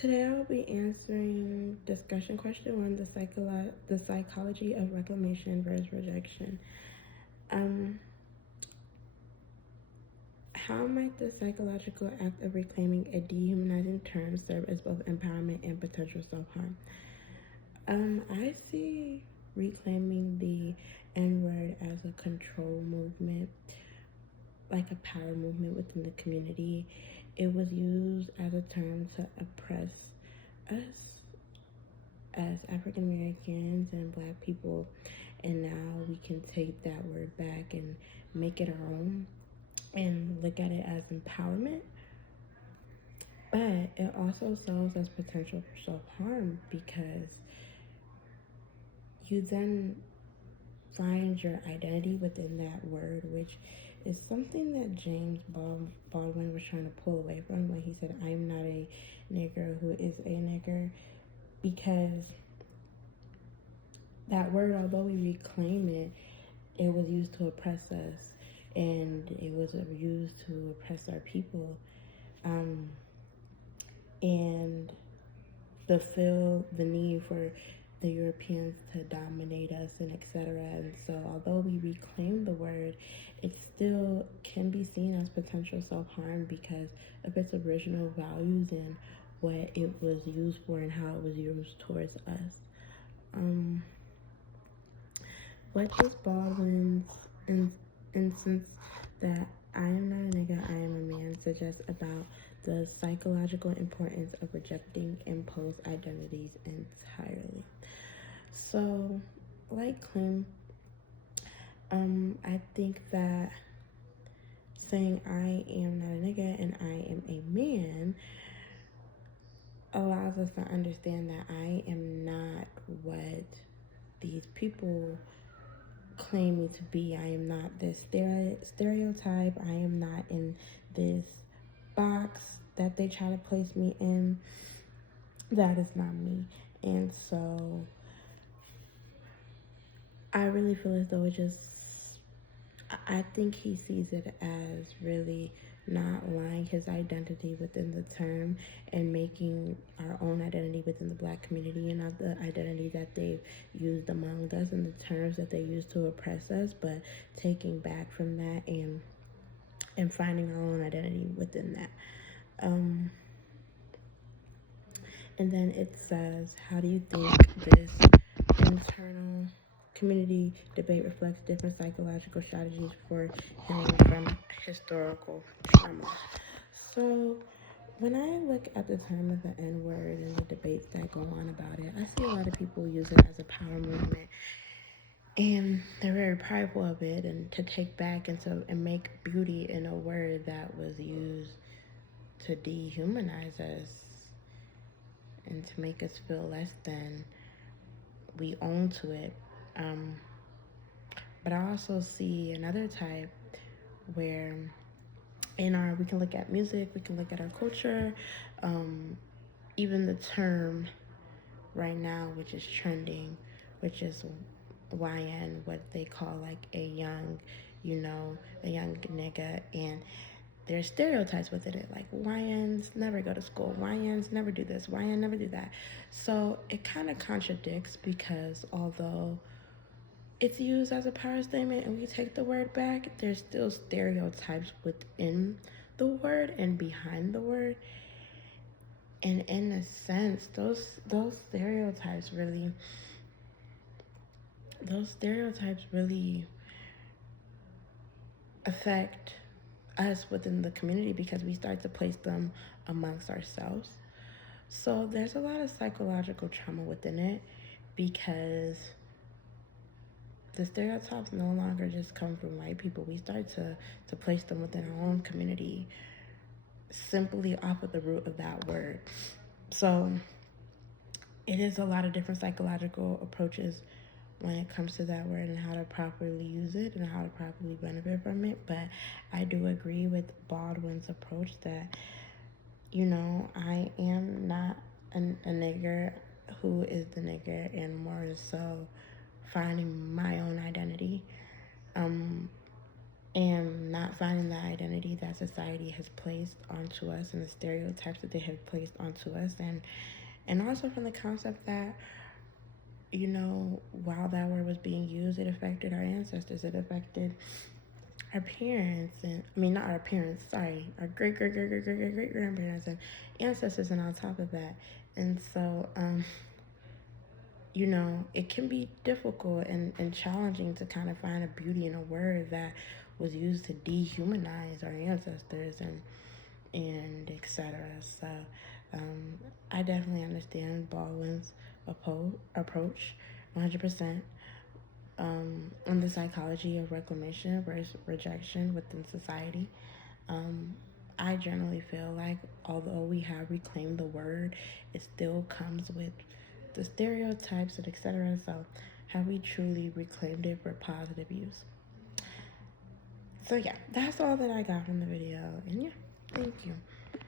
Today I'll be answering discussion question one: the psychology of reclamation versus rejection. Um, how might the psychological act of reclaiming a dehumanizing term serve as both empowerment and potential self-harm? I see reclaiming the N word as a control movement, like a power movement within the community. It was used as a term to oppress us as African Americans and Black people, and now we can take that word back and make it our own and look at it as empowerment. But it also serves as potential for self harm because you then find your identity within that word, which is something that Baldwin was trying to pull away from when he said, I am not a nigger who is a nigger, because that word, although we reclaim it, it was used to oppress us and it was used to oppress our people, and fulfill the need for the Europeans to dominate us and etc. And so although we reclaim the word, it still can be seen as potential self-harm because of its original values and what it was used for and how it was used towards us. What does Baldwin's instance that I am not a nigga, I am a man suggest about the psychological importance of rejecting imposed identities entirely? So, like Clem, I think that saying I am not a nigga and I am a man allows us to understand that I am not what these people claim me to be. I am not this stereotype. I am not in this box that they try to place me in. That is not me. And so I really feel as though I think he sees it as really not lying his identity within the term and making our own identity within the Black community and not the identity that they've used among us and the terms that they use to oppress us, but taking back from that and finding our own identity within that. And then it says, how do you think this internal community debate reflects different psychological strategies for healing from historical trauma? So when I look at the term of the N word and the debates that go on about it, I see a lot of people use it as a power movement. And they're very prideful of it and to take back and make beauty in a word that was used to dehumanize us and to make us feel less than we own to it. But I also see another type where we can look at music, we can look at our culture, even the term right now, which is trending, which is YN, what they call like a young nigga, and there's stereotypes within it, like YNs never go to school, YNs never do this, YN never do that. So it kind of contradicts because although it's used as a power statement and we take the word back, there's still stereotypes within the word and behind the word. And in a sense, those stereotypes really affect us within the community because we start to place them amongst ourselves. So there's a lot of psychological trauma within it because the stereotypes no longer just come from white people. We start to place them within our own community simply off of the root of that word. So it is a lot of different psychological approaches when it comes to that word and how to properly use it and how to properly benefit from it. But I do agree with Baldwin's approach that, I am not a nigger who is the nigger, and more so finding my own identity. and not finding the identity that society has placed onto us and the stereotypes that they have placed onto us, and also from the concept that, you know, while that word was being used, it affected our ancestors, it affected our parents, and I mean not our parents, sorry, our great grandparents and ancestors, and on top of that. And so you know, it can be difficult and challenging to kind of find a beauty in a word that was used to dehumanize our ancestors and etc. So um, I definitely understand Baldwin's approach 100%, on the psychology of reclamation versus rejection within society. Um, I generally feel like although we have reclaimed the word, it still comes with the stereotypes and etc. So, have we truly reclaimed it for positive use? So yeah, that's all that I got from the video, and yeah, thank you.